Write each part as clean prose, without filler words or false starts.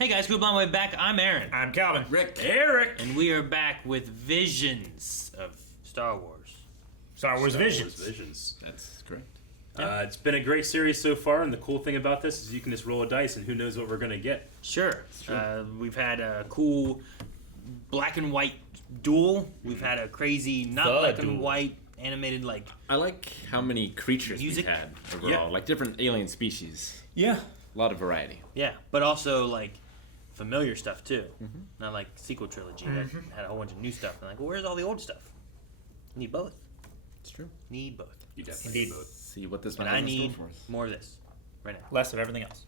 Hey guys, Cool Blind Way back. I'm Aaron. I'm Calvin. Rick. Eric. And we are back with Visions of Star Wars. Star Wars Visions. Visions. That's correct. It's been a great series so far, and the cool thing about this is you can just roll a dice, and who knows what we're going to get. Sure. We've had a cool black and white duel. We've had a crazy not black and white animated I like how many creatures music. we've had overall, like different alien species. Yeah. A lot of variety. Yeah, but also like familiar stuff too. Not like sequel trilogy that had a whole bunch of new stuff. And like, well, where's all the old stuff? Need both. It's true. Need both. You definitely Indeed. both. See what this And one I has in need store for us. more of this right now. Less of everything else.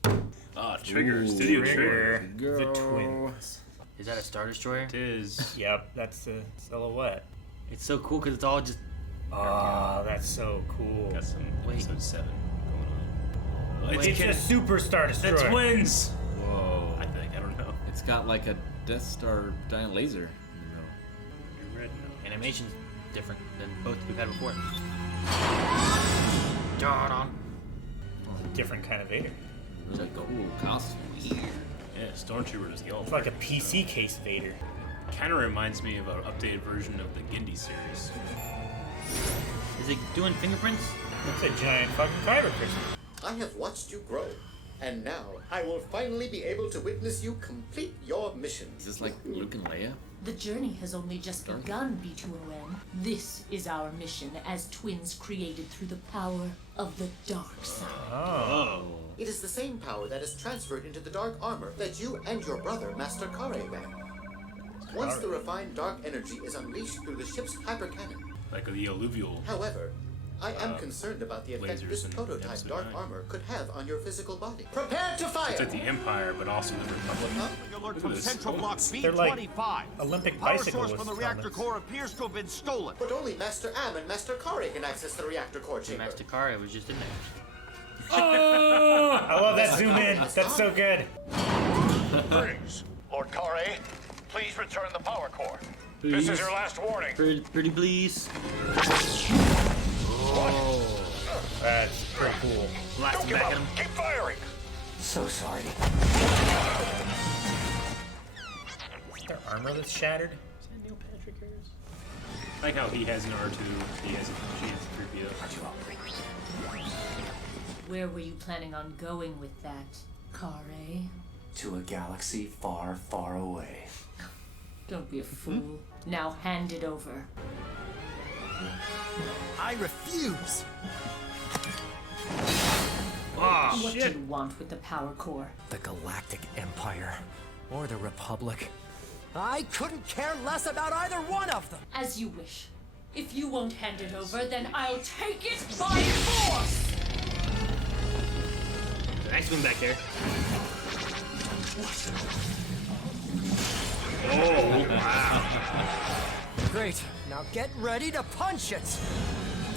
Trigger. Studio Trigger. The twins. Is that a Star Destroyer? It is. Yep, that's the silhouette. It's so cool because it's all just. Oh, that's so cool. Got some Wait. episode 7 going on. It's a Super Star Destroyer. The twins! Whoa. I think. I don't know. It's got like a Death Star giant laser in the middle. You're red now. Animation's different than both we've had before. Darn. Different kind of Vader. Really cool costume. Yeah, Stormtrooper is yellow. It's like a PC case Vader. Kind of reminds me of an updated version of the Gindi series. Is it doing fingerprints? It's a giant fucking kyber crystal. I have watched you grow, and now I will finally be able to witness you complete your mission. Is this like Luke and Leia? The journey has only just begun, B2ON. This is our mission as twins created through the power of the dark side. Oh. It is the same power that is transferred into the dark armor that you and your brother, Master Kare, bear. Once the refined dark energy is unleashed through the ship's hypercannon. Like the alluvial. However, I am concerned about the effect lasers this in prototype episode dark 9. armor could have on your physical body. Prepare to fire! It's like the Empire, but also the Republic. Alert Look from at this. Central Block They're like B-25. Olympic Power bicycle source from the reactor helmets. core appears to have been stolen. But only Master Am and Master Kare can access the reactor core chamber. Master Kara was just in there. I love that zoom in. That's so good. Greetings. Lord Kare, please return the power core. This is your last warning. Pretty please. That's pretty cool. Blast Don't him give back up. at him. Keep firing. So sorry. Is there armor that's shattered? Like how he has an R2, she has a 3PO. Where were you planning on going with that, Kare? To a galaxy far, far away. Don't be a fool. Now hand it over. I refuse. What do you want with the power core? The Galactic Empire. Or the Republic. I couldn't care less about either one of them. As you wish. If you won't hand it over, then I'll take it by force! Nice one back there. Oh, wow. Great. Now get ready to punch it.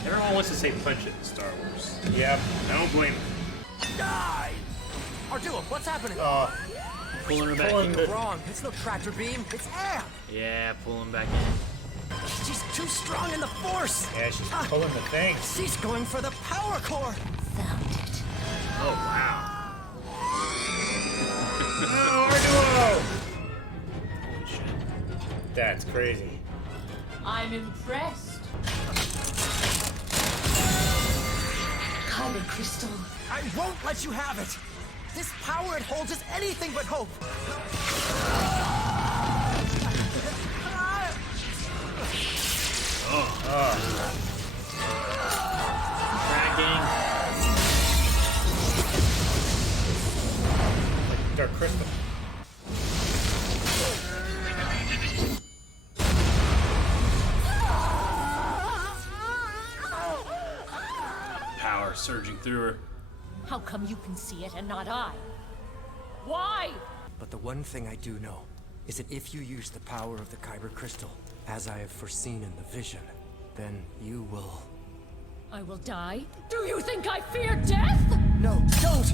Everyone wants to say punch it in Star Wars. Yep. I don't blame him. Die! Ardua, what's happening? Pulling her back Pulling in. the- Wrong. It's no tractor beam. It's Am. Yeah, pulling back in. She's too strong in the Force. Yeah, she's pulling the thing. She's going for the power core. Found it. Oh wow. Holy shit. That's crazy. I'm impressed. Kyber crystal. I won't let you have it. This power it holds is anything but hope. Tracking. Dark crystal. Power surging through her. How come you can see it and not I? Why? But the one thing I do know is that if you use the power of the Kyber crystal, as I have foreseen in the vision, then you will... I will die? Do you think I fear death? No, don't!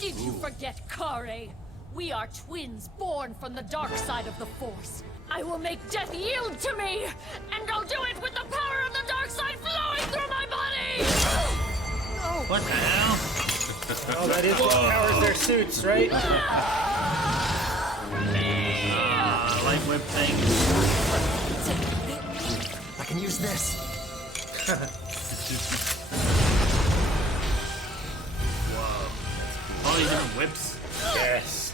Did you forget, Kare? We are twins born from the dark side of the Force. I will make death yield to me, and I'll do it with the power of the dark side flowing through my body! What the hell? Oh, that is what powers their suits, right? Light whip thing. I can use this. All these different whips. Yes.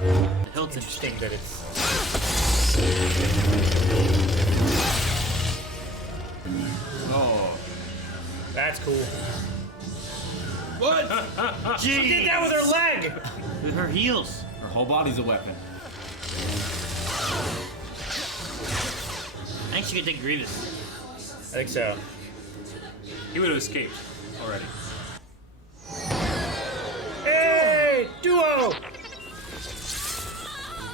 The hilt's Interesting that it's. Oh. That's cool. What? Jeez. She did that with her leg! With her heels. Her whole body's a weapon. I think she could take Grievous. I think so. He would have escaped already. Hey! Duo! Looks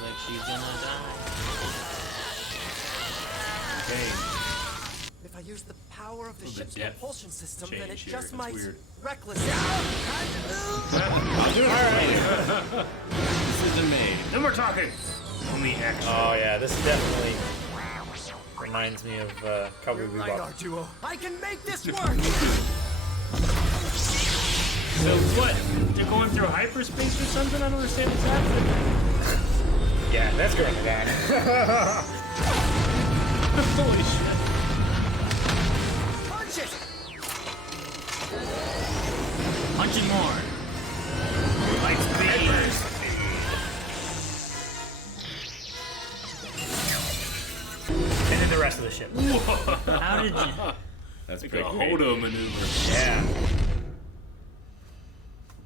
like she's gonna die. Okay. If I use the power of the Little bit ship's depth propulsion system, then it change here. just That's might weird. reckless. Decision made. Then we're talking. Only action. Oh yeah, this definitely reminds me of Cowboy Right, Bebop. R2O. I can make this work. So what? They're going through hyperspace or something? I don't understand what's happening. Yeah, that's going down. Holy shit. Punch it. Punch it more. Light speed. And then the rest of the ship. How did you? That's Like pretty a great. Hodo maneuver. Yeah.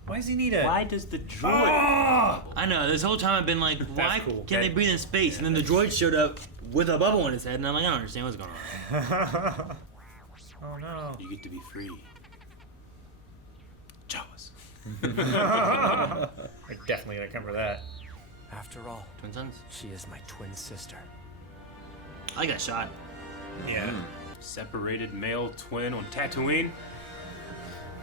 Why does he need a... Why does the droid? I know. This whole time I've been like, why cool. can't they breathe in space? And then the droid showed up with a bubble in his head, and I'm like, I don't understand what's going on. Oh no. You get to be free. Jawas. I definitely gonna come for that. After all, Twin sons. she is my twin sister. I like that shot. Yeah. Separated male twin on Tatooine.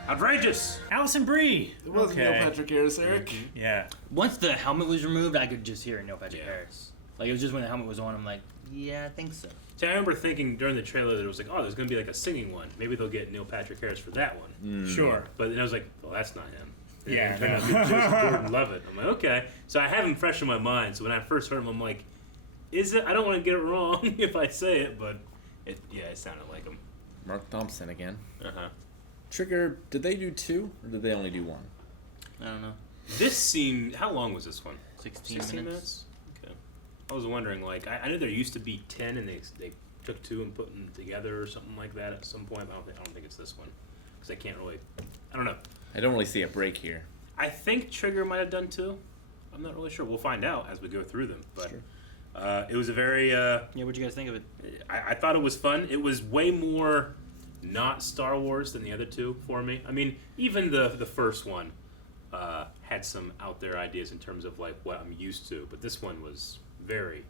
Outrageous. Allison Brie. It was Neil Okay. Patrick Harris, Eric. Yeah. Once the helmet was removed, I could just hear Neil Patrick Harris. Like, it was just when the helmet was on, I'm like, yeah, I think so. See, I remember thinking during the trailer that it was like, oh, there's gonna be like a singing one. Maybe they'll get Neil Patrick Harris for that one. Sure. But then I was like, well, that's not him. And Yeah, it turned out to be Joseph Gordon-Levitt. I'm like, okay. So I have him fresh in my mind. So when I first heard him, I'm like, is it? I don't want to get it wrong if I say it, but it sounded like him. Mark Thompson again. Uh-huh. Trigger, did they do 2 or did they only do 1? I don't know. This seemed, how long was this one? 16 minutes. Okay. I was wondering, like, I knew there used to be 10 and they took 2 and put them together or something like that at some point. But I don't think it's this one. Because I can't really, I don't know. I don't really see a break here. I think Trigger might have done 2. I'm not really sure. We'll find out as we go through them. But it was a very, Yeah, what'd you guys think of it? I thought it was fun. It was way more not Star Wars than the other 2 for me. I mean, even the first one had some out there ideas in terms of like what I'm used to, but this one was very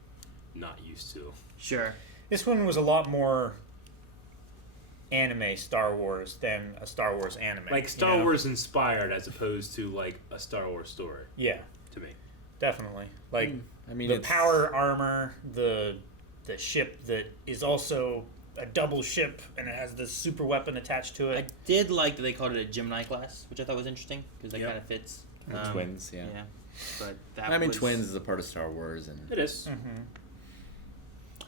not used to. Sure. This one was a lot more anime Star Wars than a Star Wars anime. Like you Star know? Wars inspired as opposed to like a Star Wars story Yeah, to me. definitely. Like I mean, the it's power armor, the ship that is also a double ship and it has the super weapon attached to I it. did like that they called it a Gemini class, which I thought was interesting because that Yep. kind of fits. twins, yeah. Yeah. But that I mean, was, twins is a part of Star Wars, and It is. Mm-hmm.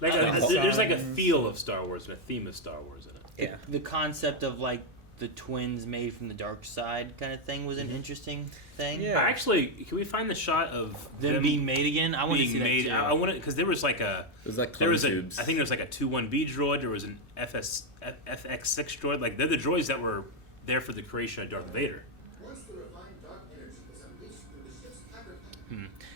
Like Oh, there's like a sons. feel of Star Wars and a theme of Star Wars in it. Yeah. The concept of like the twins made from the dark side kind of thing was an interesting thing. Yeah. Actually, can we find the shot of Them being made again. I want to being see made? that too. I want it because there was like a there's like there clone was tubes. I think there was like a 2-1B droid. There was an FX6 droid. Like they're the droids that were there for the creation of Darth Vader. Once the refined dark energy is unleashed through the ship's hyper...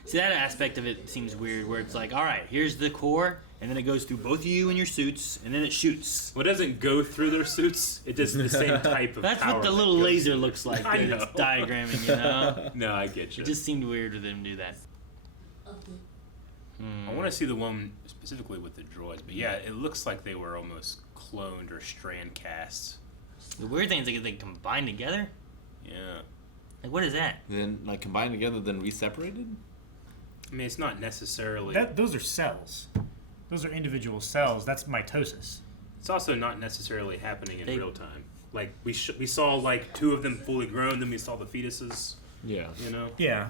See, that aspect of it seems weird, where it's like, all right, here's the core, and then it goes through both of you and your suits, and then it shoots. Well, it doesn't go through their suits. It does the same type of That's power what the that little goes laser through. looks like I that it's know. diagramming, you know? No, I get you. It just seemed weird for them to do that. I want to see the one specifically with the droids, but yeah, it looks like they were almost cloned or strand cast. The weird thing is like, they combine together? Yeah. Like, what is that? Then like combined together, then re-separated. I mean, it's not necessarily. Those are cells. Those are individual cells. That's mitosis. It's also not necessarily happening in real time. Like we saw like 2 of them fully grown, then we saw the fetuses. Yeah. You know. Yeah.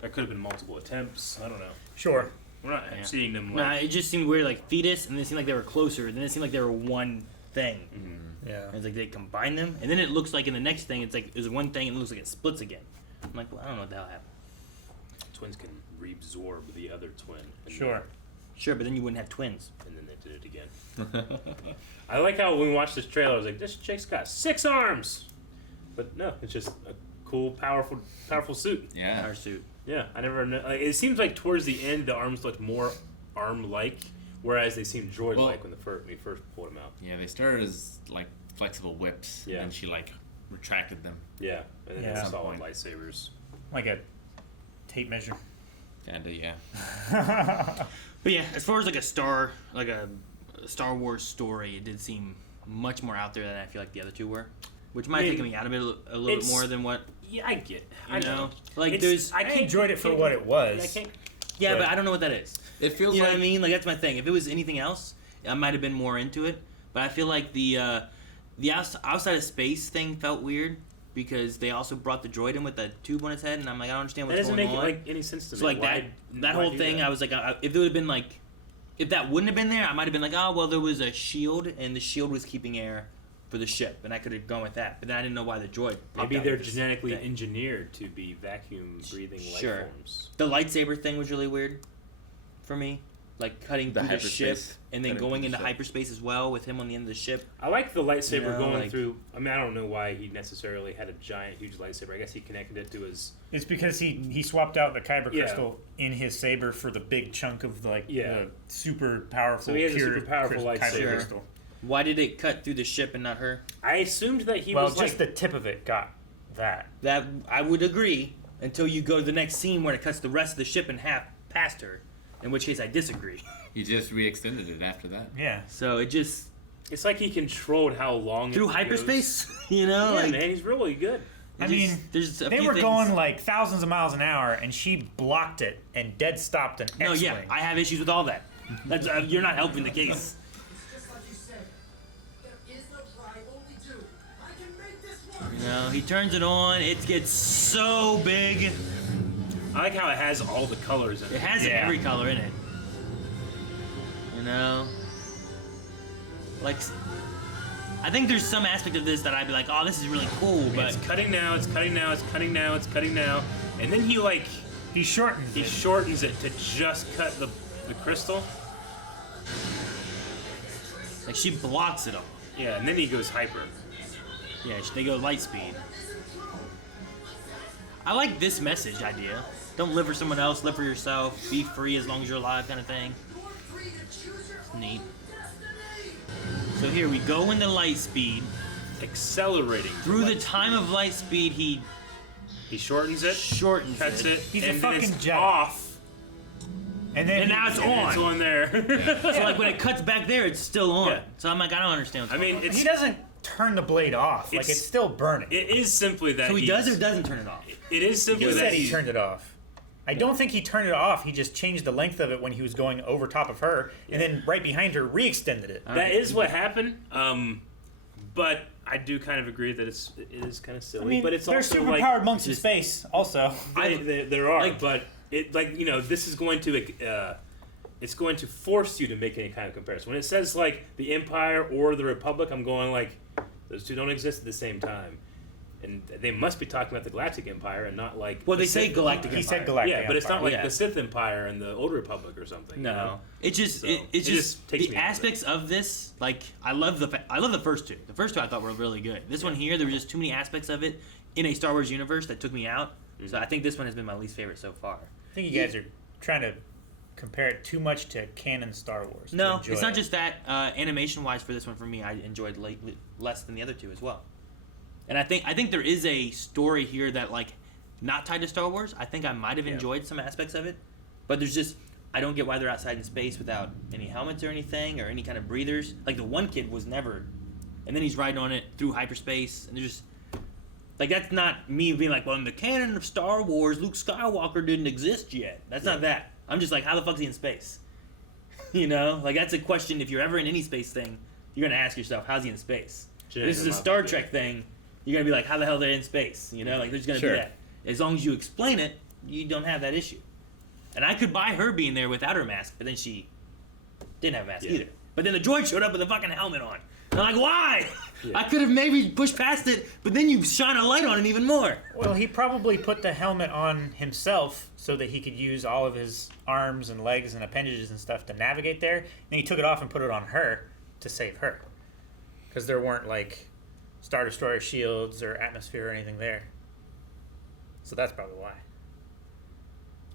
There could have been multiple attempts. I don't know. Sure. We're not seeing them. Nah, Like, it just seemed weird, like fetus, and then it seemed like they were closer. Then it seemed like they were one thing. Yeah. And it's like they combine them, and then it looks like in the next thing, it's like there's one thing, and it looks like it splits again. I'm like, well, I don't know what the hell happened. twins can reabsorb the other twin. And Sure. Sure, but then you wouldn't have twins. and then they did it again. I like how when we watched this trailer, I was like, this chick's got 6 arms. But no, it's just a cool, powerful suit. Yeah. Our suit. Yeah, I never know. Like, it seems like towards the end, the arms looked more arm-like, whereas they seemed droid-like when we first pulled them out. Yeah, they started as like flexible whips, Yeah. and then she like retracted them. Yeah, and then Yeah. they solid Point. lightsabers. Like a tape measure. Kinda, yeah. But yeah, as far as like a Star Wars story, it did seem much more out there than I feel like the other two were, which might have taken me out of it a little bit more than what Yeah, I get. you I know. Like It's- there's, I enjoyed it for what it was. I can't. yeah, but but- I don't know what that is. It feels You know like what I mean? Like that's my thing. If it was anything else, I might have been more into it. But I feel like the outside of space thing felt weird because they also brought the droid in with a tube on its head, and I'm like, I don't understand That what's doesn't going make on. like any sense to me. So like Why that whole do thing, that? I was like, if it would have been like, if that wouldn't have been there, I might have been like, oh well, there was a shield, and the shield was keeping air for the ship, and I could have gone with that. But then I didn't know why the droid. Maybe popped out they're with this genetically thing. engineered to be vacuum breathing life Sure. forms. The lightsaber thing was really weird for me, like cutting The through the ship hyperspace. and then Cutting going through the into ship. hyperspace as well with him on the end of the ship. I like the lightsaber You know, going like- through. I mean, I don't know why he necessarily had a giant, huge lightsaber. I guess he connected it to his. It's because he swapped out the kyber Yeah. crystal in his saber for the big chunk of Yeah. the super powerful. So he has a pure super powerful kyber lightsaber. crystal. Why did it cut through the ship and not her? I assumed that he Well, was just like. the tip of it got that. That I would agree until you go to the next scene where it cuts the rest of the ship in half past her, in which case I disagree. he just re-extended it after that. Yeah. So it just It's like he controlled how long through it hyperspace, goes. you know, Yeah, like man, he's really good. I it mean, just- there's a They few were things- going like thousands of miles an hour, and she blocked it and dead stopped an No, X-wing. yeah, I have issues with all that. That's you're not helping the case. Just like you said, there is no try, only do. I can make this work. You know, he turns it on, it gets so big. I like how it has all the colors in it. It has Yeah. every color in it. You know, like I think there's some aspect of this that I'd be like, oh, this is really cool, but It's cutting now. It's cutting now. It's cutting now. It's cutting now. And then he like He shortens he it. shortens it to just cut the crystal. like she blocks it all. Yeah, and then he goes hyper. Yeah, they go light speed. I like this message idea. Don't live for someone else, live for yourself, be free as long as you're alive kind of thing. You're free to choose your It's neat. destiny. So here we go into light speed. Accelerating Through the time of light speed, he he shortens it, shortens cuts it, He's a and then fucking it's Jedi. off. And then And now it's And it's on. on there. So like when it cuts back there, it's still on. Yeah. So I'm like, I don't understand what's I going mean, on. it's he doesn't turn the blade off. Like It's- it's still burning. it is simply that So he he's- does or doesn't turn it off? It is simply He that said he turned it off. I don't think he turned it off. He just changed the length of it when he was going over top of her, and then right behind her, re-extended it. That is what happened. But I do kind of agree that it is kind of silly. I mean, but it's there's also superpowered like monks in space, also. there are, like- but it like this is going to it's going to force you to make any kind of comparison. When it says like the Empire or the Republic, I'm going like those two don't exist at the same time, and they must be talking about the Galactic Empire and not like. Well, the they say Sith Galactic Empire. He said Empire. Galactic Yeah, but it's not Empire. like Yeah. the Sith Empire and the Old Republic or something. you No, know? it just So, it it just just takes the me out of it. aspects of this. Like I love the first two. The first two I thought were really good. This one here, there were just too many aspects of it in a Star Wars universe that took me out. So I think this one has been my least favorite so far. I think you guys are trying to compare it too much to canon Star Wars. to No, enjoy it's not it. just that. Animation wise, for this one, for me, I enjoyed less than the other two as well. And I think there is a story here that like not tied to Star Wars. I think I might have enjoyed some aspects of it, but there's just I don't get why they're outside in space without any helmets or anything or any kind of breathers. Like the one kid was never, and then he's riding on it through hyperspace, and there's just like that's not me being like, well, in the canon of Star Wars, Luke Skywalker didn't exist yet. That's not that. I'm just like, how the fuck is he in space? You know, like that's a question. If you're ever in any space thing, you're gonna ask yourself, how's he in space? This is a Star Trek thing. You're gonna be like, how the hell they're in space? You know, like there's gonna be that. As long as you explain it, you don't have that issue. And I could buy her being there without her mask, but then she didn't have a mask either. But then the droid showed up with a fucking helmet on. And I'm like, why? Yeah. I could have maybe pushed past it, but then you shine a light on it even more. Well, he probably put the helmet on himself so that he could use all of his arms and legs and appendages and stuff to navigate there. And he took it off and put it on her to save her. Because there weren't, like, Star Destroyer shields or atmosphere or anything there. So that's probably why.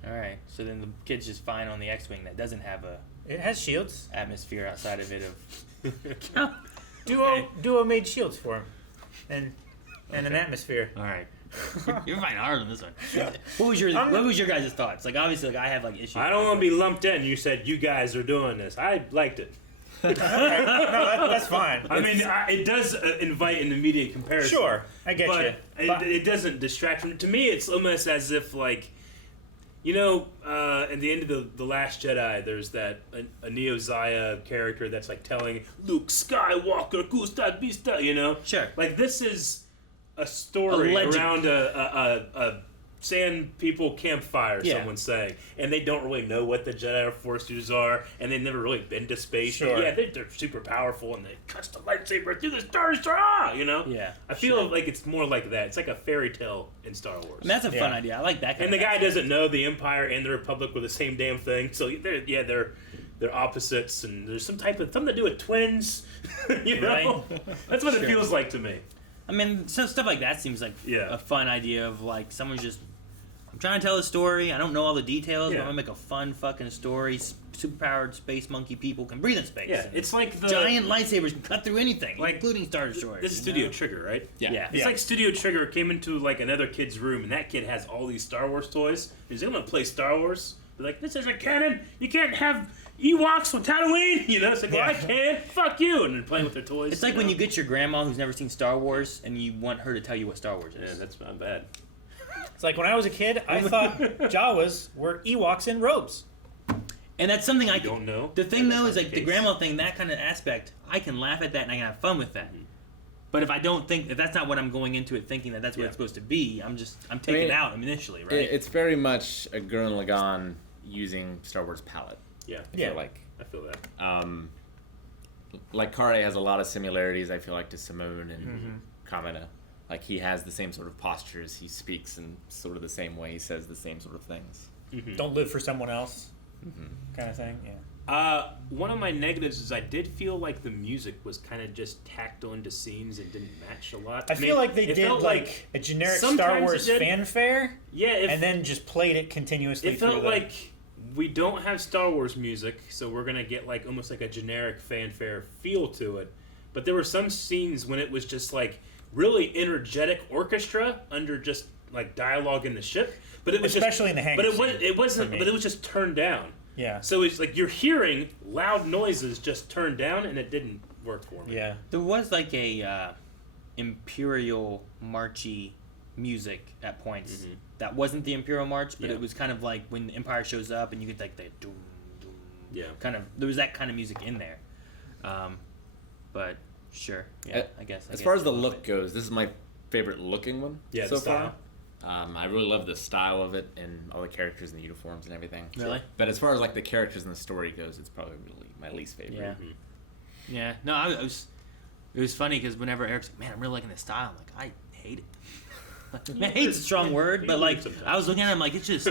Alright, so then the kid's just fine on the X-Wing that doesn't have a... It has shields. Atmosphere outside of it of... Duo made shields for him. And an atmosphere. Alright. You're fighting hard on this one. What was your guys' thoughts? Like, obviously, like, I have, like, issues. I don't want to be lumped in. You said you guys are doing this. I liked it. No, that's fine. I mean, it does invite an immediate comparison. Sure, I get you. But it doesn't distract from it. To me, it's almost as if, like, you know, at the end of the Last Jedi, there's that a Neo-Zaya character that's like telling Luke Skywalker, Gusta Vista, you know? Sure. Like, this is a story around a sand people campfire, someone's saying. And they don't really know what the Jedi or Force users are, and they've never really been to space. Sure. Yeah, they're super powerful, and they cut the lightsaber through the Star Destroyer, you know? Yeah. I feel like it's more like that. It's like a fairy tale in Star Wars. And that's a fun idea. I like that kind And of the guy doesn't know the Empire and the Republic were the same damn thing. So they're opposites, and there's something to do with twins. You know, that's what it feels like to me. I mean, stuff like that seems like a fun idea of like someone's just. I'm trying to tell a story. I don't know all the details, but I'm gonna make a fun fucking story. Superpowered space monkey people can breathe in space. Yeah, it's like the giant lightsabers can cut through anything, like, including Star Destroyers. This is Studio Trigger, right? Yeah. It's like Studio Trigger came into like another kid's room, and that kid has all these Star Wars toys. He's gonna play Star Wars. They're like, this isn't canon. You can't have Ewoks with Tatooine. You know, it's like, well, I can. Fuck you. And they're playing with their toys. It's like when you get your grandma who's never seen Star Wars, and you want her to tell you what Star Wars is. Yeah, that's not bad. It's like when I was a kid, I thought Jawas were Ewoks in robes. And that's something I don't know. The thing though is like the grandma thing, that kind of aspect, I can laugh at that and I can have fun with that. But if that's not what I'm going into it thinking that's what it's supposed to be, I'm taking it out initially, right? It's very much a Gurren Lagann using Star Wars palette. Yeah. I feel that. Like Kare has a lot of similarities, I feel like, to Simone and Kamina. Like, he has the same sort of postures, he speaks in sort of the same way, he says the same sort of things. Don't live for someone else, kind of thing, One of my negatives is I did feel like the music was kind of just tacked onto scenes and didn't match a lot. I feel like they did like a generic Star Wars fanfare, and then just played it continuously. It felt like we don't have Star Wars music, so we're gonna get like almost like a generic fanfare feel to it. But there were some scenes when it was just like really energetic orchestra under just like dialogue in the ship, but it was especially in the hangar. But it wasn't. But it was just turned down. Yeah. So it's like you're hearing loud noises just turned down, and it didn't work for me. Yeah. There was like a Imperial marchy music at points. That wasn't the Imperial March, but it was kind of like when the Empire shows up and you get like the doom, doom. Yeah. Kind of, there was that kind of music in there. But sure. Yeah, I guess. As far as the look goes, this is my favorite looking one so far. I really love the style of it and all the characters and the uniforms and everything. Really? But as far as like the characters and the story goes, it's probably really my least favorite. Yeah. Yeah. No, it was funny because whenever Eric's like, man, I'm really liking this style, I'm like, I hate it. Man, hate's a strong word, but like, I was looking at him like, it's just,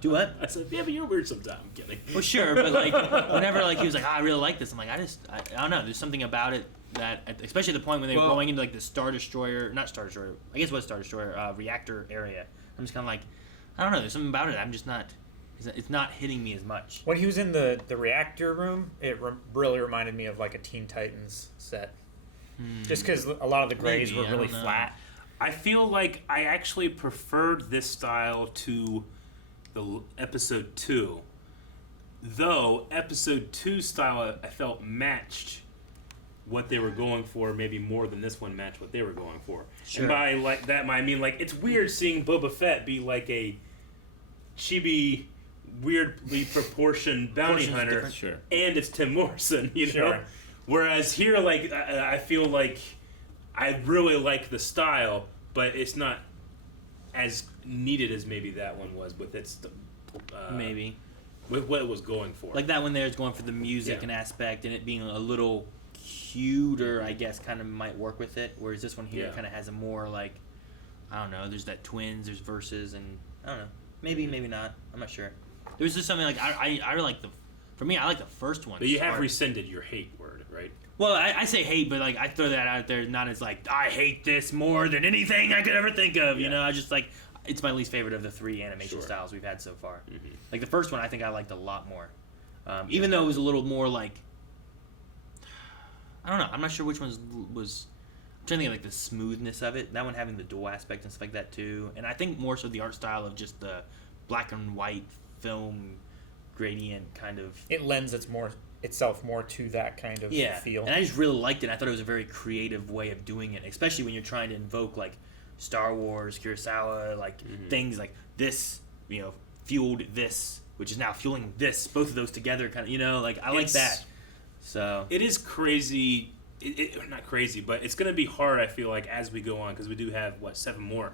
do what? I said, yeah, but you're weird sometimes. I'm kidding. Well, sure, but like, whenever like he was like, I really like this, I'm like, I don't know, there's something about it that, especially at the point when they were going into like the Star Destroyer, not Star Destroyer, I guess it was Star Destroyer, reactor area. I'm just kind of like, I don't know, there's something about it, I'm just not, it's not hitting me as much. When he was in the reactor room, it really reminded me of like a Teen Titans set. Just because a lot of the grays were really flat. I feel like I actually preferred this style to the episode 2. Though episode 2 style I felt matched what they were going for, maybe more than this one matched what they were going for. Sure. And by like that I mean like it's weird seeing Boba Fett be like a chibi weirdly proportioned bounty Proportion's hunter, different. Sure. and it's Tim Morrison, you know. Sure. Whereas here, like I feel like I really like the style, but it's not as needed as maybe that one was with its Maybe. with what it was going for. Like that one there is going for the music Yeah. and aspect, and it being a little cuter, I guess, kind of might work with it. Whereas this one here Yeah. kind of has a more like, I don't know. There's that twins, there's verses, and I don't know. Maybe, maybe not. I'm not sure. There's just something like I like the. For me, I like the first one. But you have Spark. rescinded your hate word, right? Well, I say hate, but like I throw that out there not as like I hate this more than anything I could ever think of. You Yeah. know, I just like it's my least favorite of the 3 animation Sure. styles we've had so far. Mm-hmm. Like the first one, I think I liked a lot more, even though it was a little more like I don't know. I'm not sure which one was. I'm trying to think of like the smoothness of it. That one having the dual aspect and stuff like that too, and I think more so the art style of just the black and white film gradient kind of. It lends itself more to that kind of feel. And I just really liked it. I thought it was a very creative way of doing it, especially when you're trying to invoke like Star Wars, Kurosawa, like things like this, you know, fueled this, which is now fueling this. Both of those together, kind of, you know, like I like that. So It is crazy. Not crazy, but it's going to be hard, I feel like, as we go on, because we do have, 7 more.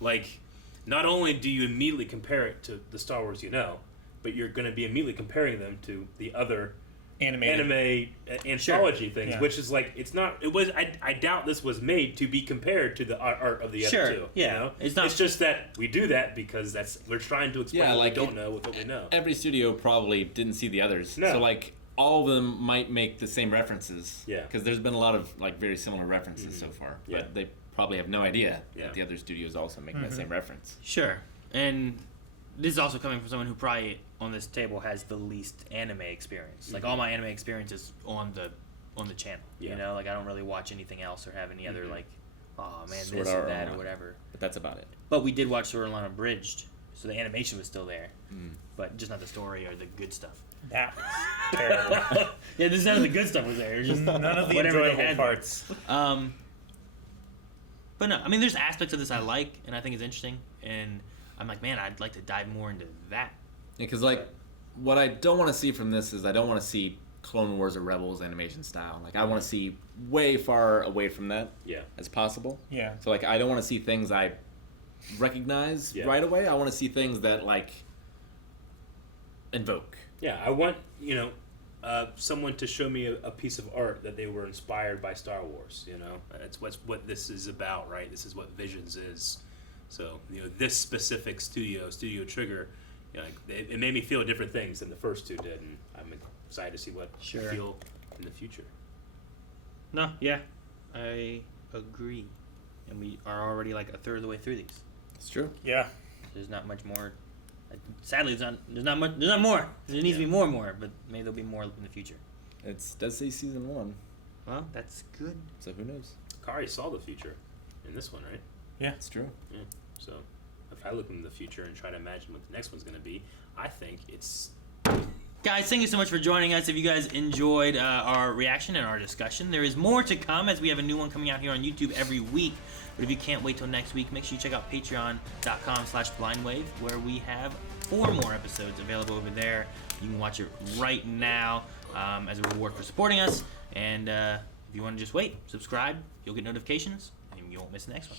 Like, not only do you immediately compare it to the Star Wars you know, but you're going to be immediately comparing them to the other anime anthology things, Yeah. which is like, it's not, it was, I doubt this was made to be compared to the art of the other two. Yeah. You know? It's not- It's just that we do that because we're trying to explain what like we don't know with what we know. Every studio probably didn't see the others. No. So like all of them might make the same references. Yeah. Because there's been a lot of like very similar references so far. Yeah. But they probably have no idea Yeah. that the other studios also making that same reference. sure, and this is also coming from someone who probably on this table has the least anime experience. Like all my anime experience is on the channel. Yeah. You know, like I don't really watch anything else or have any other like, oh man, Sword this Art or that Online. or whatever. But that's about it. But we did watch Sword Art Online Abridged, so the animation was still there, but just not the story or the good stuff. That was terrible. Yeah, this none of the good stuff was there. It was just None of the whatever they enjoyable had. parts. But no, I mean, there's aspects of this I like, and I think it's interesting, and I'm like, man, I'd like to dive more into that. Because like what I don't want to see from this is I don't want to see Clone Wars or Rebels animation style. Like I want to see way far away from that Yeah. as possible. Yeah. So like I don't want to see things I recognize Yeah. right away. I want to see things that like invoke. Yeah, I want, someone to show me a piece of art that they were inspired by Star Wars, you know? That's what this is about, right? This is what Visions is. So, this specific Studio Trigger, like, it made me feel different things than the first two did, and I'm excited to see what Sure. I feel in the future. No, yeah, I agree, and we are already like a third of the way through these. It's true. Yeah. There's not much more. Sadly, there's not much. There's not more. There needs to be more and more, but maybe there'll be more in the future. It does say season 1, Well, that's good. so who knows? Kari saw the future in this one, right? Yeah. It's true. Yeah. So, if I look into the future and try to imagine what the next one's going to be, I think it's... Guys, thank you so much for joining us. If you guys enjoyed our reaction and our discussion, there is more to come as we have a new one coming out here on YouTube every week. But if you can't wait till next week, make sure you check out patreon.com/blindwave, where we have 4 more episodes available over there. You can watch it right now as a reward for supporting us. And if you want to just wait, subscribe, you'll get notifications, and you won't miss the next one.